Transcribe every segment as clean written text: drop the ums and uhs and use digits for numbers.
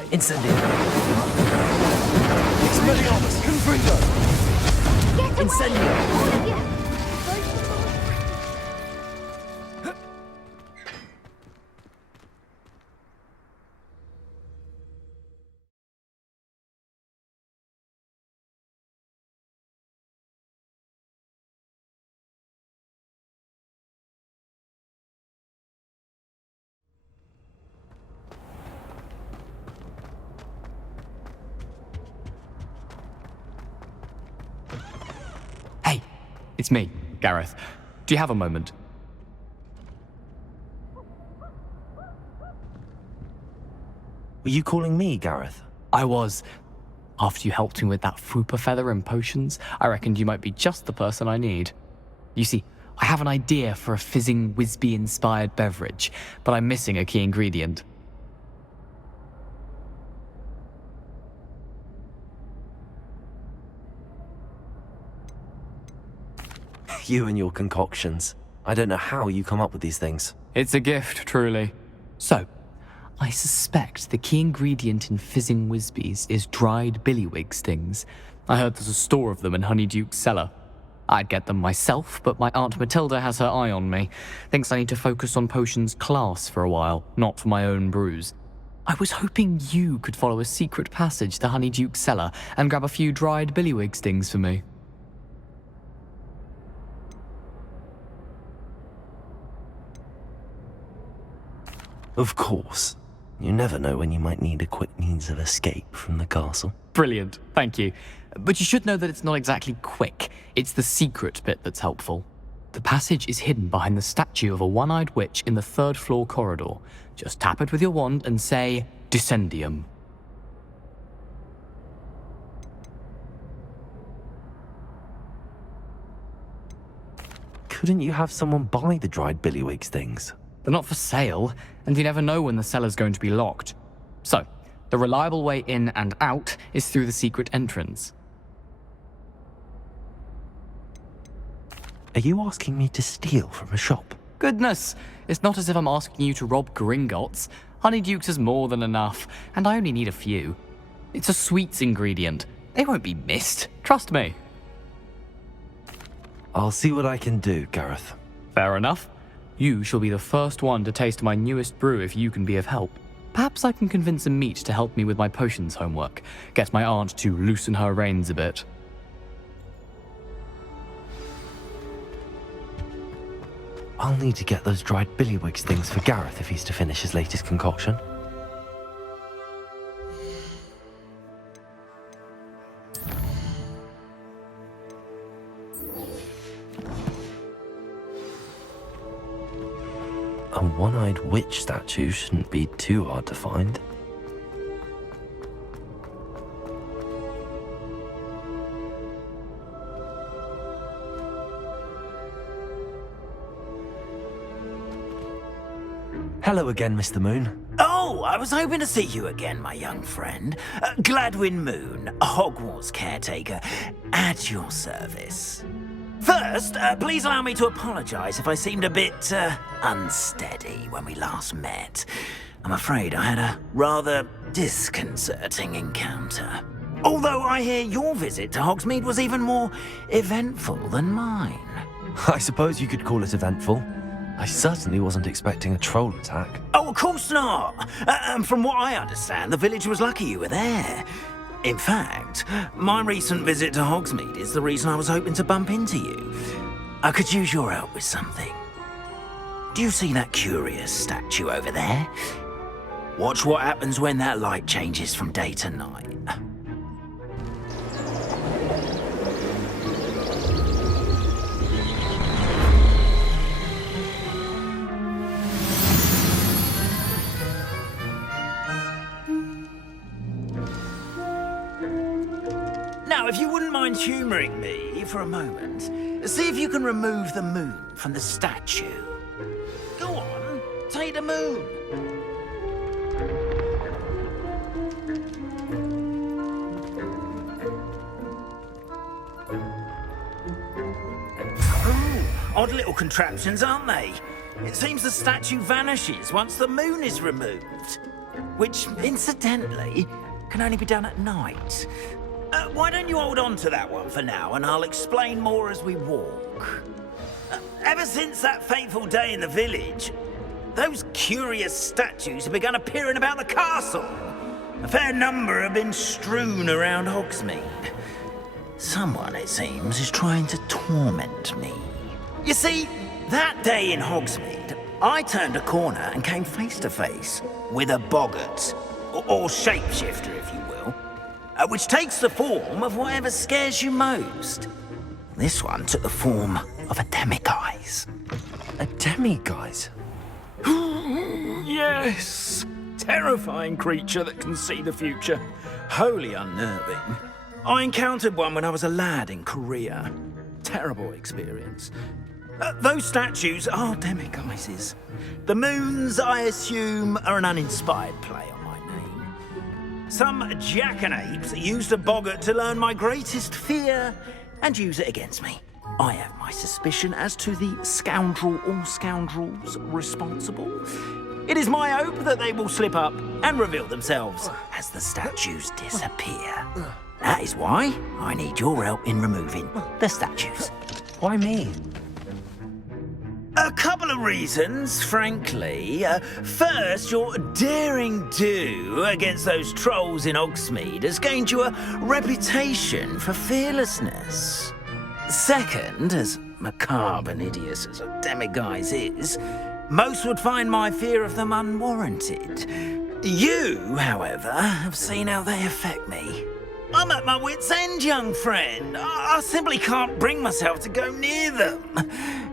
die. Incendio. Expelliarmus, confringo. Incendio. Hey, it's me, Gareth. Do you have a moment? Were you calling me, Gareth? I was. After you helped me with that Fupa feather and potions, I reckoned you might be just the person I need. You see, I have an idea for a fizzing Whizbee-inspired beverage, but I'm missing a key ingredient. You and your concoctions. I don't know how you come up with these things. It's a gift, truly. So, I suspect the key ingredient in fizzing Whizbees is dried billywig stings. I heard there's a store of them in Honeyduke's cellar. I'd get them myself, but my Aunt Matilda has her eye on me. Thinks I need to focus on potions class for a while, not for my own brews. I was hoping you could follow a secret passage to Honeyduke's cellar and grab a few dried billywig stings for me. Of course. You never know when you might need a quick means of escape from the castle. Brilliant, thank you. But you should know that it's not exactly quick. It's the secret bit that's helpful. The passage is hidden behind the statue of a one-eyed witch in the third-floor corridor. Just tap it with your wand and say, Descendium. Couldn't you have someone buy the dried billywig stings? They're not for sale, and you never know when the cellar's going to be locked. So, the reliable way in and out is through the secret entrance. Are you asking me to steal from a shop? Goodness, it's not as if I'm asking you to rob Gringotts. Honeyduke's is more than enough, and I only need a few. It's a sweets ingredient. They won't be missed, trust me. I'll see what I can do, Gareth. Fair enough. You shall be the first one to taste my newest brew if you can be of help. Perhaps I can convince a meat to help me with my potions homework. Get my aunt to loosen her reins a bit. I'll need to get those dried billywig things for Gareth if he's to finish his latest concoction. A one-eyed witch statue shouldn't be too hard to find. Hello again, Mr. Moon. Oh, I was hoping to see you again, my young friend. Gladwin Moon, Hogwarts caretaker, at your service. First, please allow me to apologize if I seemed a bit, unsteady when we last met. I'm afraid I had a rather disconcerting encounter. Although I hear your visit to Hogsmeade was even more eventful than mine. I suppose you could call it eventful. I certainly wasn't expecting a troll attack. Oh, of course not! From what I understand, the village was lucky you were there. In fact, my recent visit to Hogsmeade is the reason I was hoping to bump into you. I could use your help with something. Do you see that curious statue over there? Watch what happens when that light changes from day to night. Now, if you wouldn't mind humouring me for a moment, see if you can remove the moon from the statue. Go on, take the moon. Oh, odd little contraptions, aren't they? It seems the statue vanishes once the moon is removed. which, incidentally, can only be done at night. Why don't you hold on to that one for now, and I'll explain more as we walk. Ever since that fateful day in the village, those curious statues have begun appearing about the castle. A fair number have been strewn around Hogsmeade. Someone, it seems, is trying to torment me. You see, that day in Hogsmeade, I turned a corner and came face to face with a boggart, or shapeshifter, if you will, which takes the form of whatever scares you most. This one took the form of a demiguise. A demiguise? Yes! Terrifying creature that can see the future. Wholly unnerving. I encountered one when I was a lad in Korea. Terrible experience. Those statues are demiguises. The moons, I assume, are an uninspired play on my name. Some jackanapes used a boggart to learn my greatest fear and use it against me. I have my suspicion as to the scoundrel or scoundrels responsible. It is my hope that they will slip up and reveal themselves as the statues disappear. That is why I need your help in removing the statues. Why me? A couple of reasons, frankly. First, your daring do against those trolls in Hogsmeade has gained you a reputation for fearlessness. Second, as macabre and hideous as a demiguise is, most would find my fear of them unwarranted. You, however, have seen how they affect me. I'm at my wit's end, young friend. I simply can't bring myself to go near them.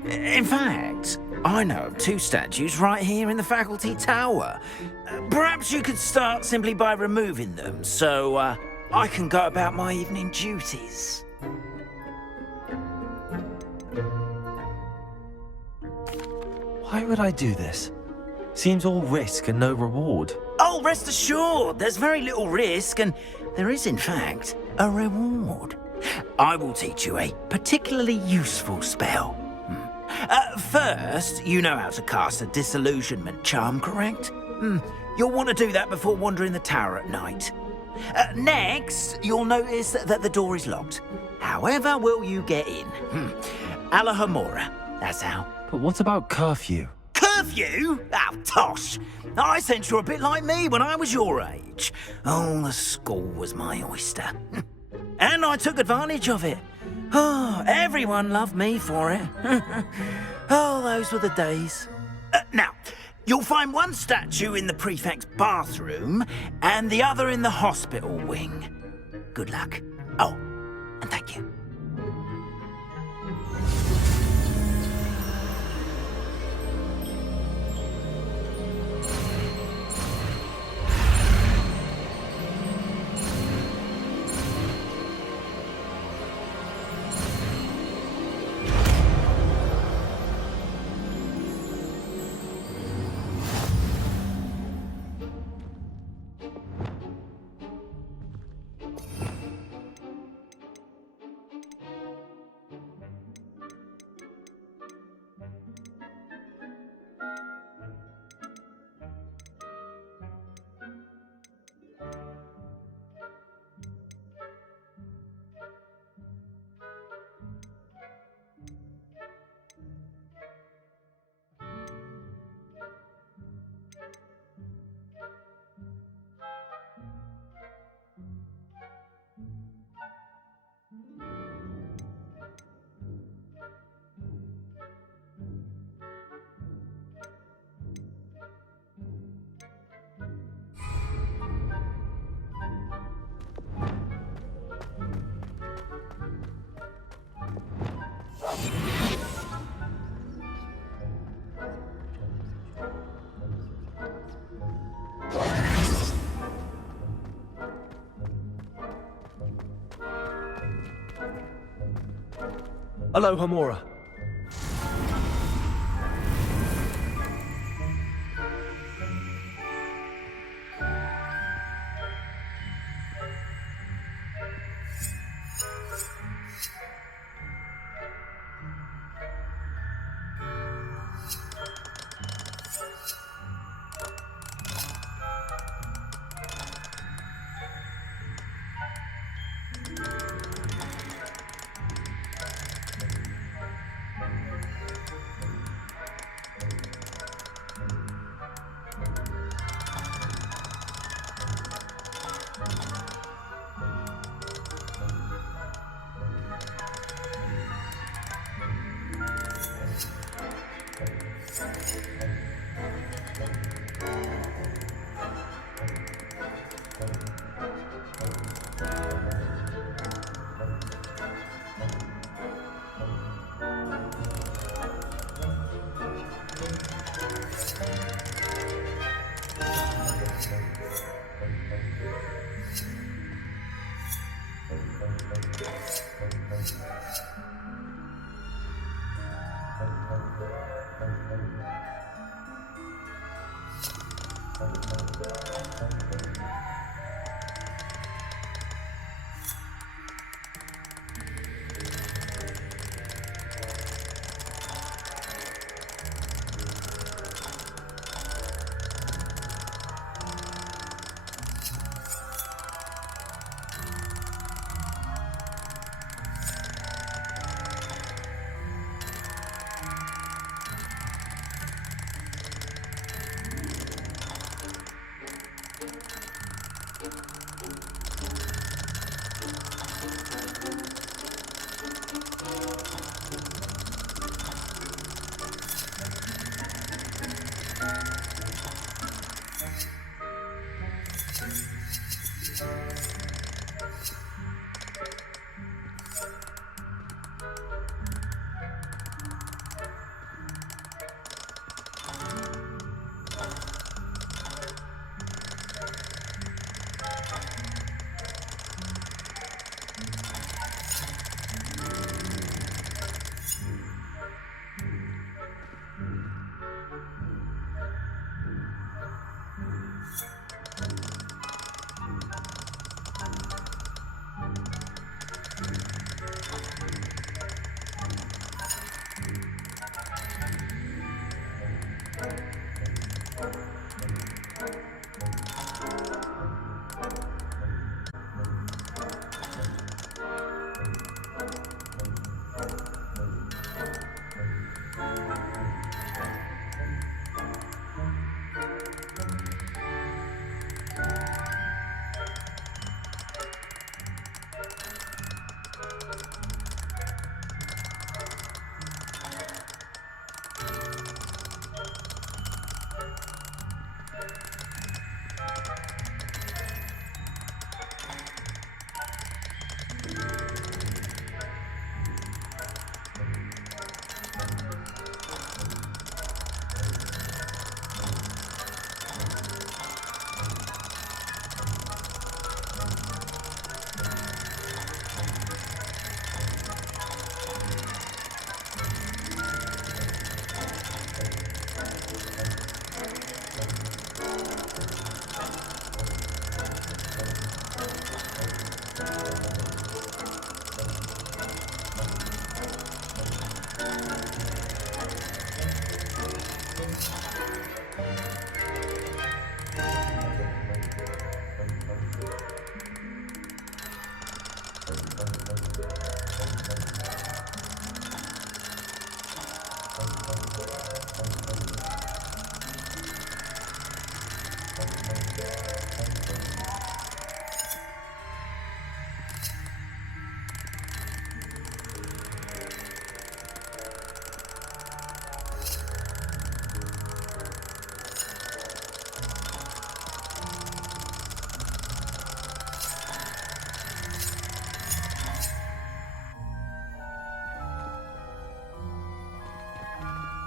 In fact, I know of 2 statues right here in the faculty tower. Perhaps you could start simply by removing them, so I can go about my evening duties. Why would I do this? Seems all risk and no reward. Oh, rest assured, there's very little risk, and there is, in fact, a reward. I will teach you a particularly useful spell. First, you know how to cast a disillusionment charm, correct? You'll want to do that before wandering the tower at night. Next, you'll notice that the door is locked. However will you get in? Alahomora, that's how. But what about curfew? Curfew? Oh, tosh. I sense you're a bit like me when I was your age. Oh, the school was my oyster. And I took advantage of it. Oh, everyone loved me for it. Oh, those were the days. Now, you'll find one statue in the prefect's bathroom and the other in the hospital wing. Good luck. Oh, and thank you. Alohomora.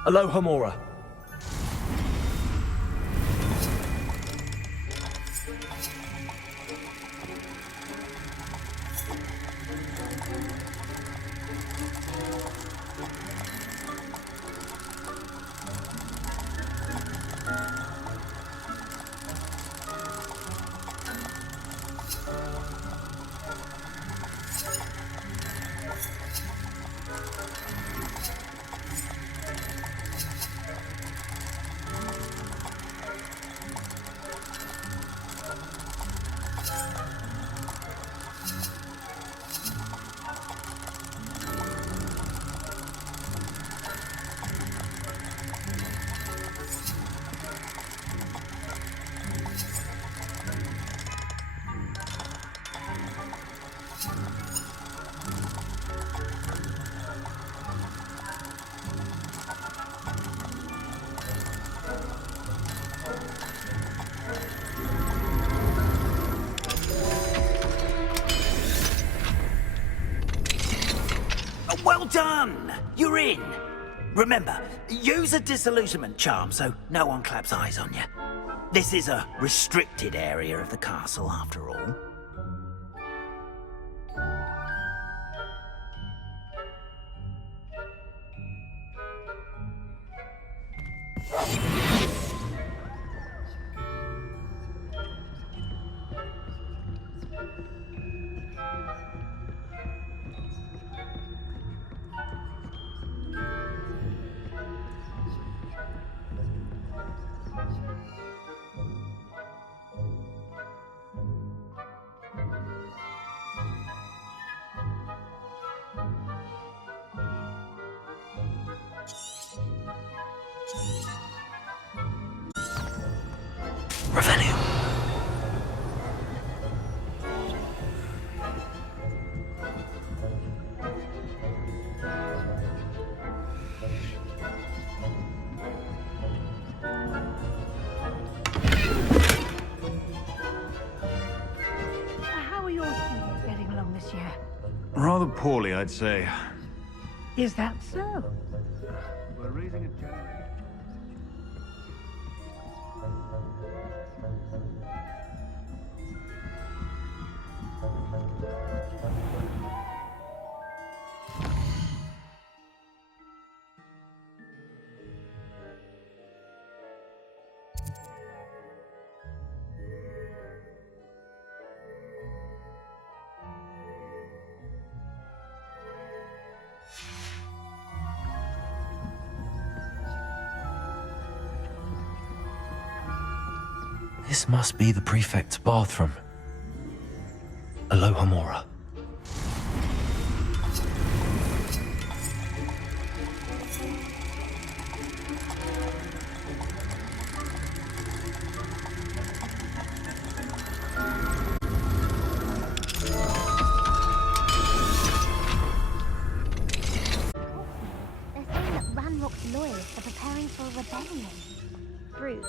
Aloha Mora. Well done! You're in. Remember, use a disillusionment charm so no one claps eyes on you. This is a restricted area of the castle, after all. Revelio. How are your students getting along this year? Rather poorly, I'd say. Is that so? We're raising a generation. This must be the prefect's bathroom. Aloha Mora. They're saying that Ranrock's loyalists are preparing for a rebellion. Brutes,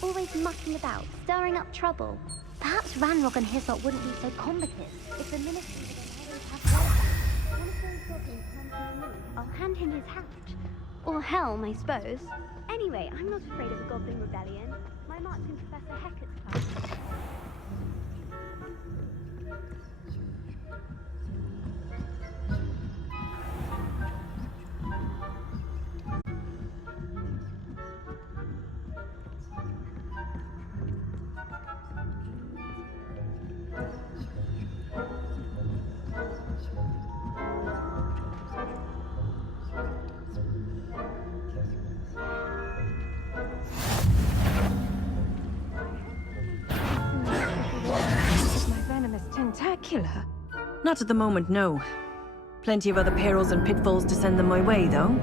always mucking about, stirring up trouble. Perhaps Ranrock and his lot wouldn't be so combative if the ministry would always have war. One of those goblins comes to me, I'll hand him his hat. Or helm, I suppose. Anyway, I'm not afraid of a goblin rebellion. My mark's in Professor Hecat's class. Is my venomous tentacular? Not at the moment, no. Plenty of other perils and pitfalls to send them my way, though.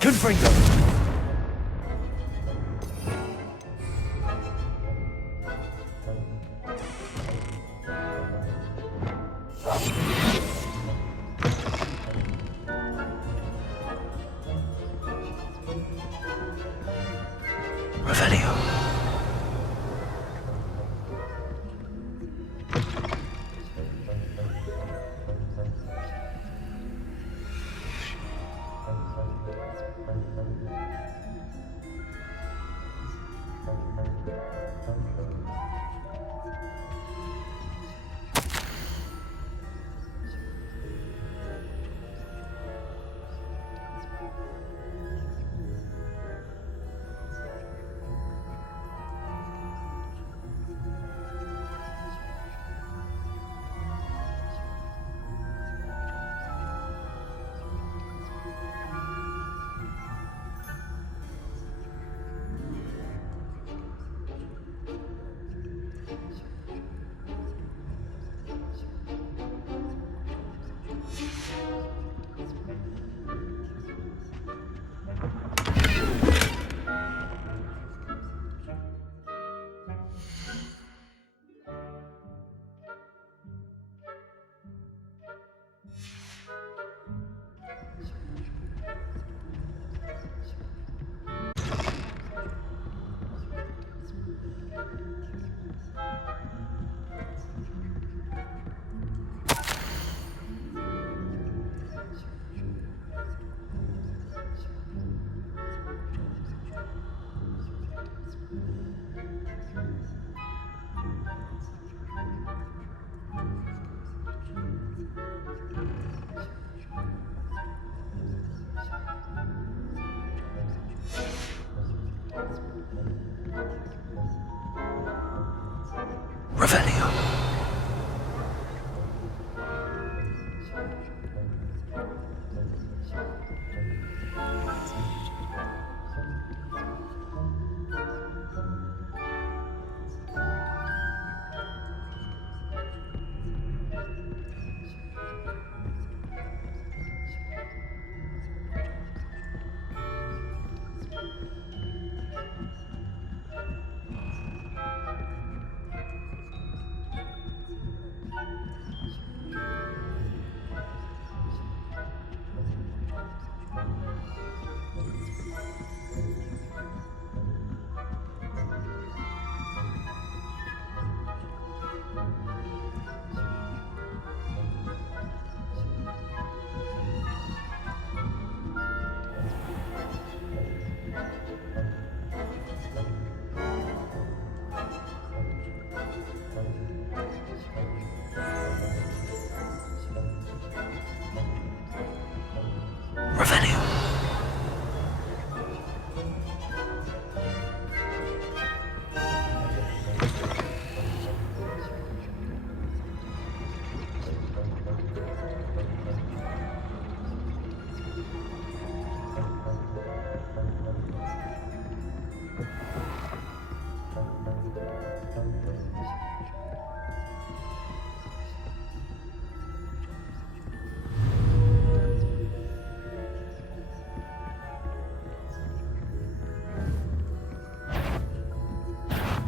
Confringo! Revelio.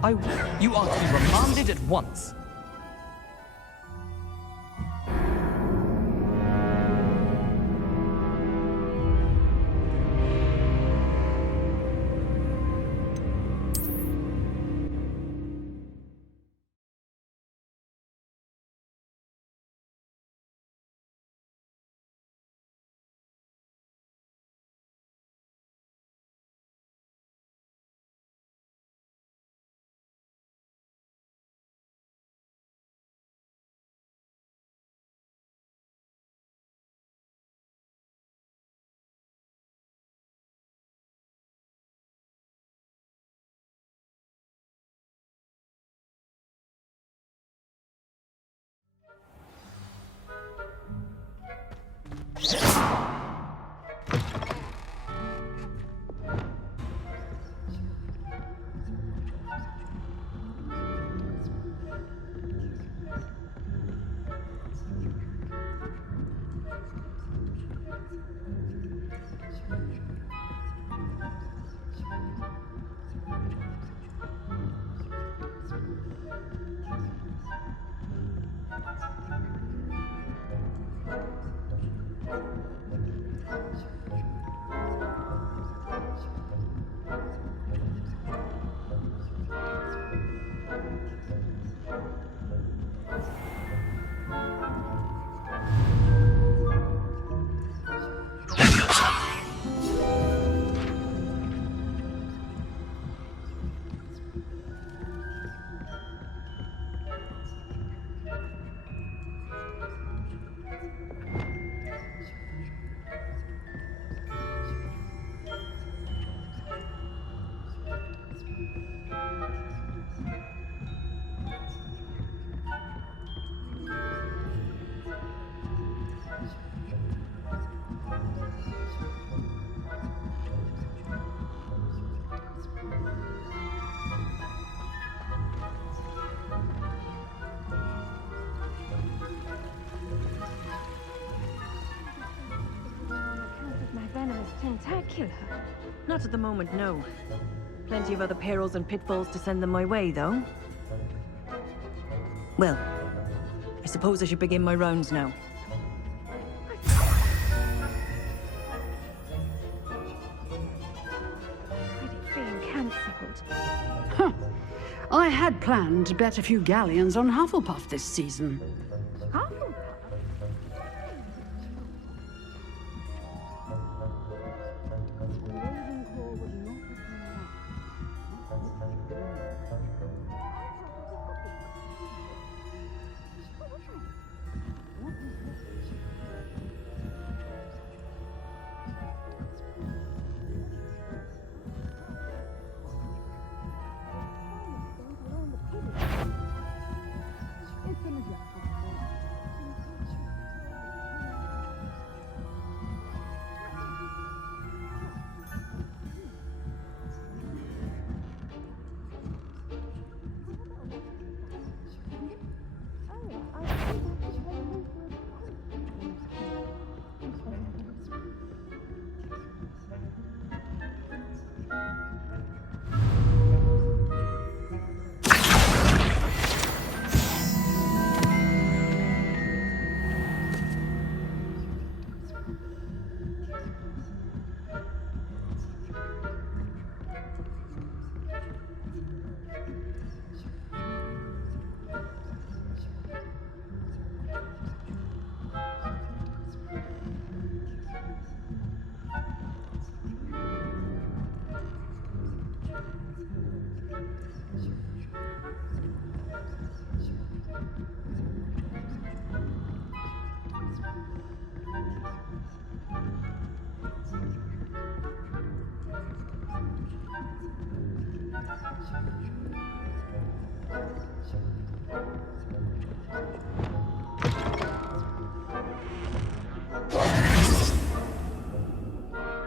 You are to be remanded at once. Tentacular? Not at the moment, no. Plenty of other perils and pitfalls to send them my way, though. Well, I suppose I should begin my rounds now. Credit being cancelled. Huh. I had planned to bet a few galleons on Hufflepuff this season. Hufflepuff?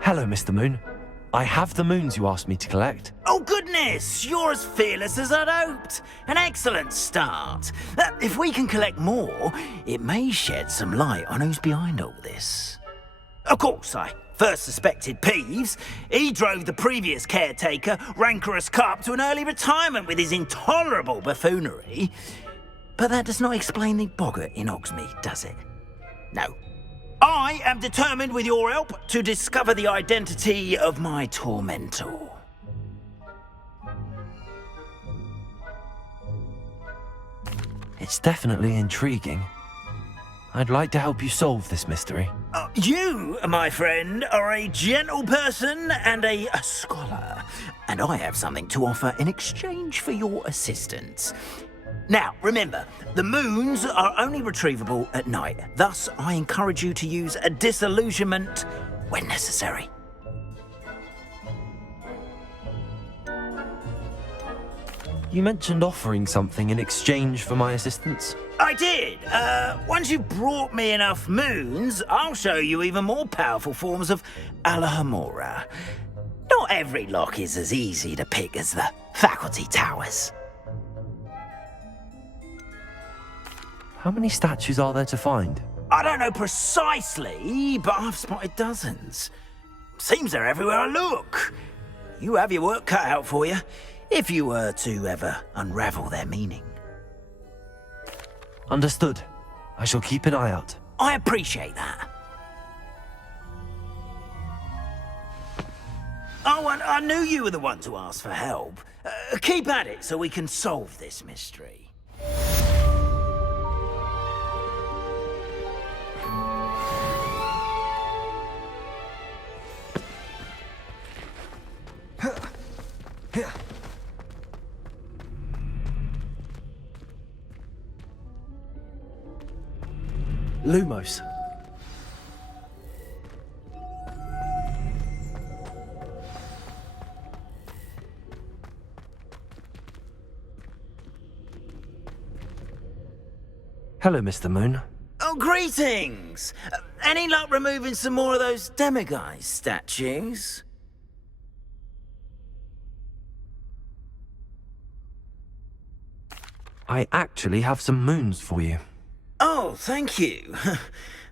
Hello, Mr. Moon. I have the moons you asked me to collect. Oh, goodness! You're as fearless as I'd hoped. An excellent start. If we can collect more, it may shed some light on who's behind all this. Of course, I First suspected Peeves, he drove the previous caretaker, rancorous Carp, to an early retirement with his intolerable buffoonery. But that does not explain the boggart in Hogsmeade, does it? No. I am determined, with your help, to discover the identity of my tormentor. It's definitely intriguing. I'd like to help you solve this mystery. You, my friend, are a gentle person and a scholar, and I have something to offer in exchange for your assistance. Now, remember, the moons are only retrievable at night. Thus, I encourage you to use a disillusionment when necessary. You mentioned offering something in exchange for my assistance. I did. Once you've brought me enough moons, I'll show you even more powerful forms of Alohomora. Not every lock is as easy to pick as the faculty towers. How many statues are there to find? I don't know precisely, but I've spotted dozens. Seems they're everywhere I look. You have your work cut out for you, if you were to ever unravel their meaning. Understood. I shall keep an eye out. I appreciate that. Oh, and I knew you were the one to ask for help. Keep at it so we can solve this mystery. Lumos. Hello, Mr. Moon. Oh, greetings! Any luck removing some more of those demiguise statues? I actually have some moons for you. Oh, thank you.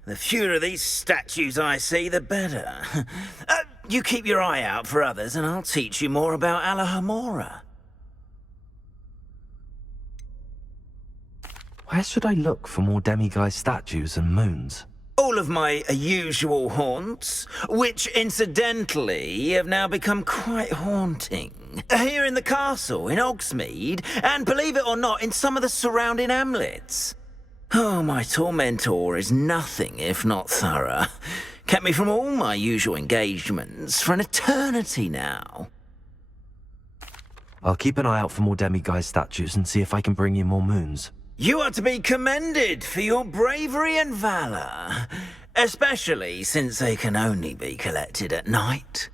The fewer of these statues I see, the better. You keep your eye out for others, and I'll teach you more about Alohomora. Where should I look for more demiguise statues and moons? All of my usual haunts, which incidentally have now become quite haunting. Here in the castle, in Hogsmeade, and believe it or not, in some of the surrounding hamlets. Oh, my tormentor is nothing if not thorough. Kept me from all my usual engagements for an eternity now. I'll keep an eye out for more demiguise statues and see if I can bring you more moons. You are to be commended for your bravery and valor, especially since they can only be collected at night.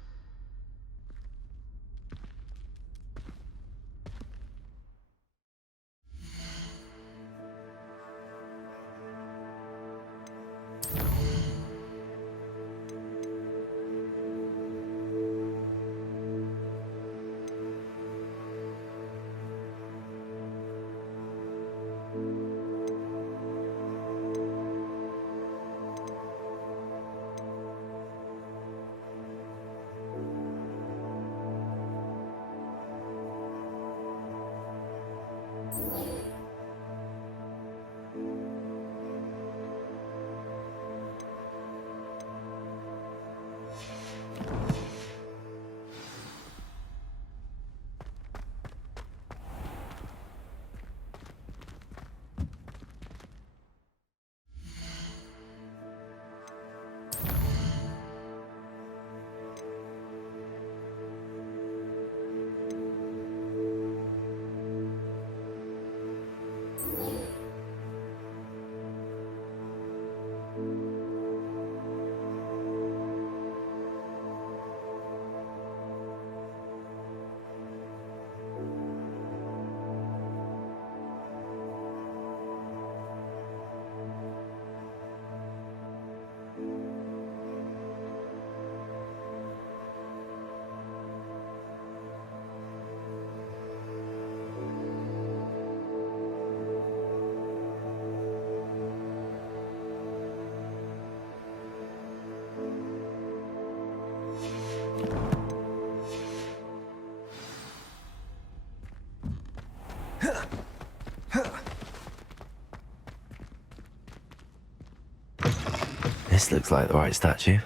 This looks like the right statue.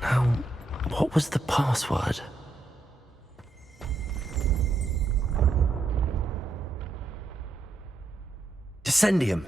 Now, what was the password? Descendium.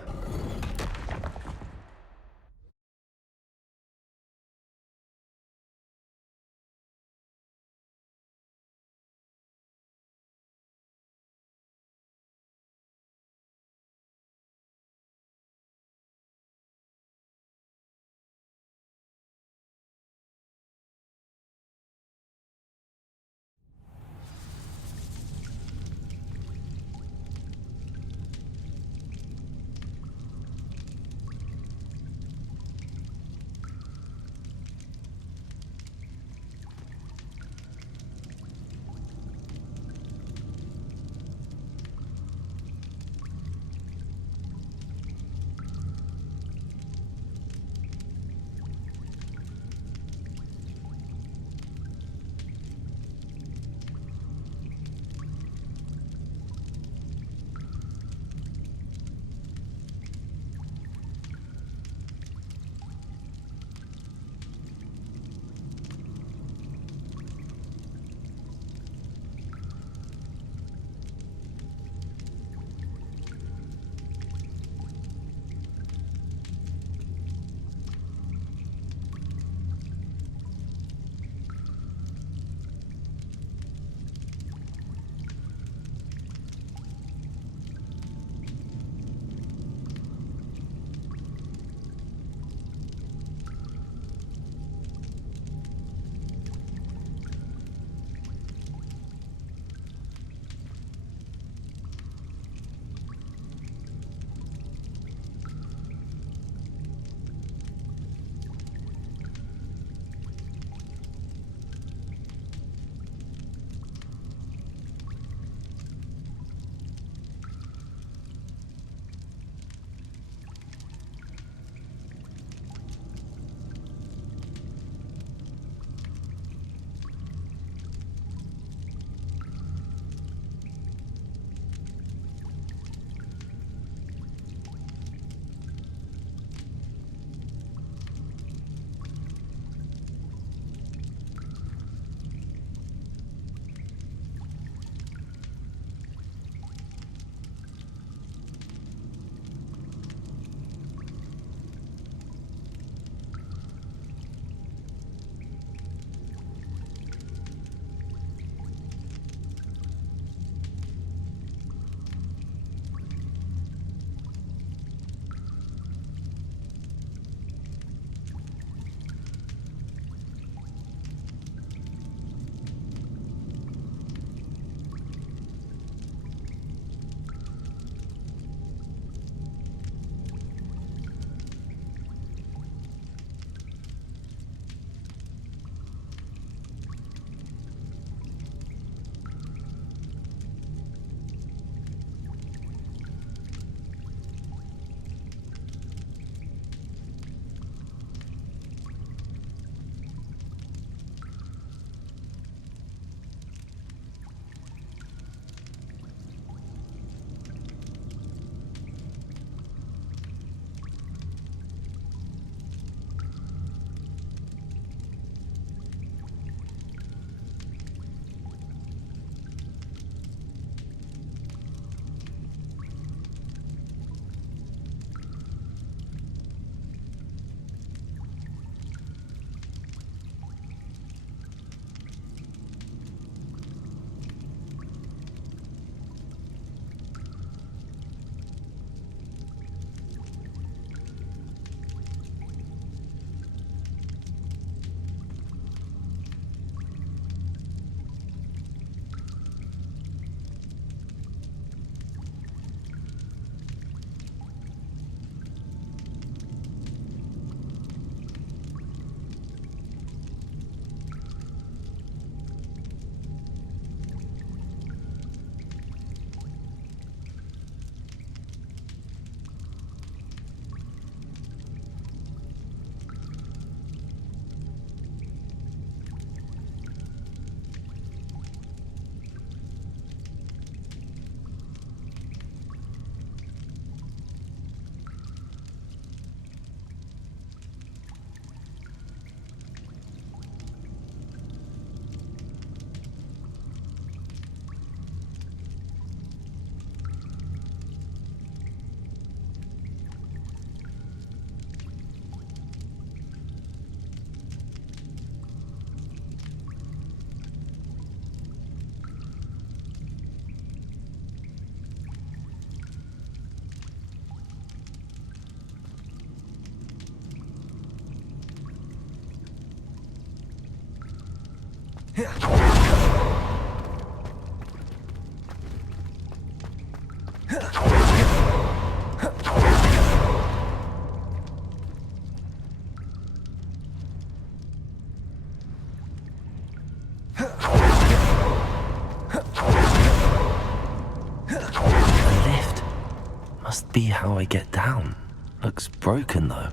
Must be how I get down. Looks broken though.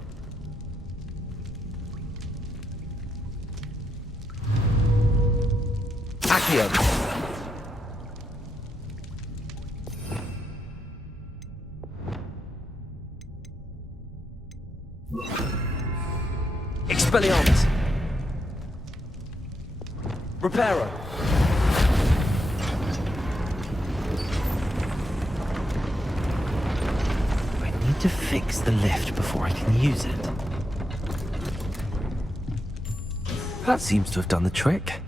Accio! Expelliarmus! Reparo! To fix the lift before I can use it. That seems to have done the trick.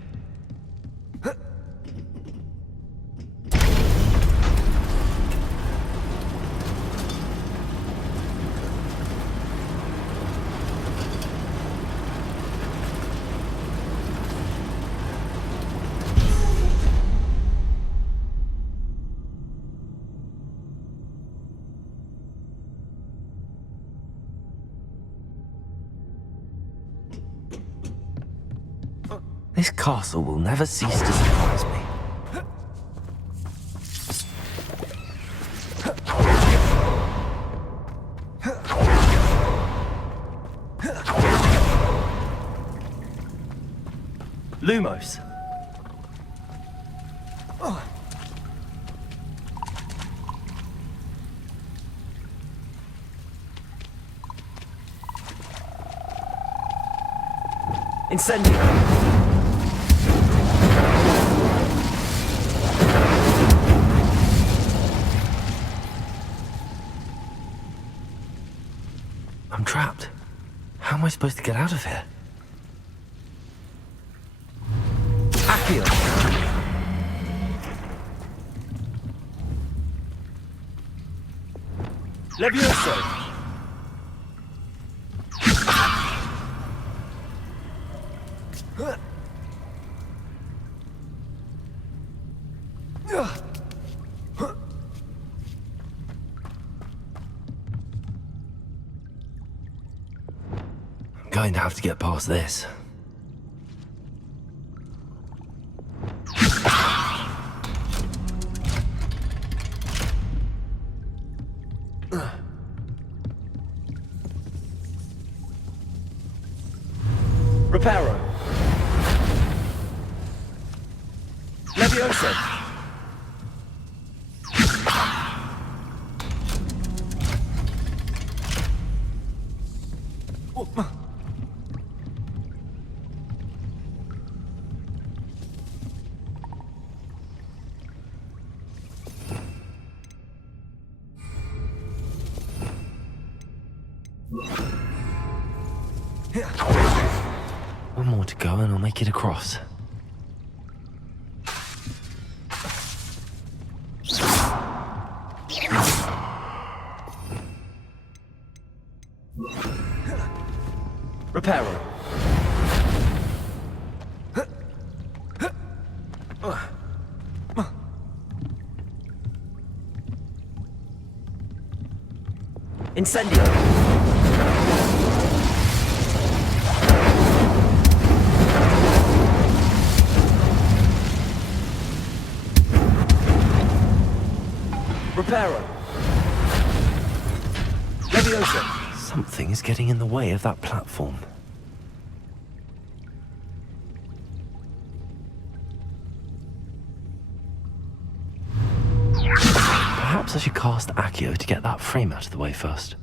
This castle will never cease to surprise me. Lumos. Incendio! I'm trapped. How am I supposed to get out of here? Accio! Levioso! I'm going to have to get past this. Reparo! Levioso! One more to go and I'll make it across. Reparo! Incendio! Reparo! Levioso! Something is getting in the way of that platform. Perhaps I should cast Accio to get that frame out of the way first.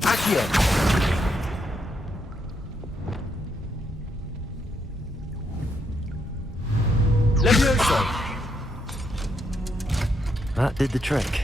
Accio! Levioso! That did the trick.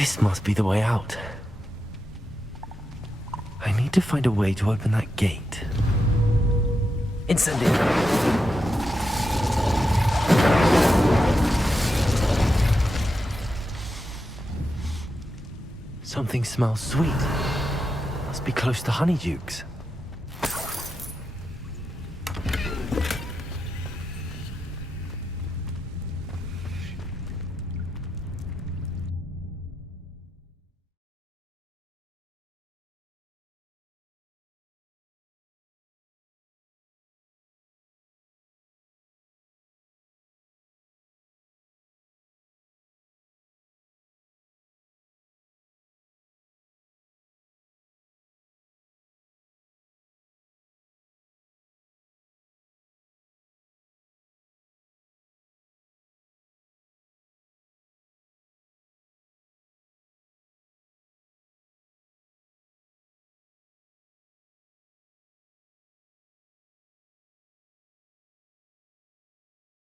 This must be the way out. I need to find a way to open that gate. Incendio. Something smells sweet. Must be close to Honeydukes.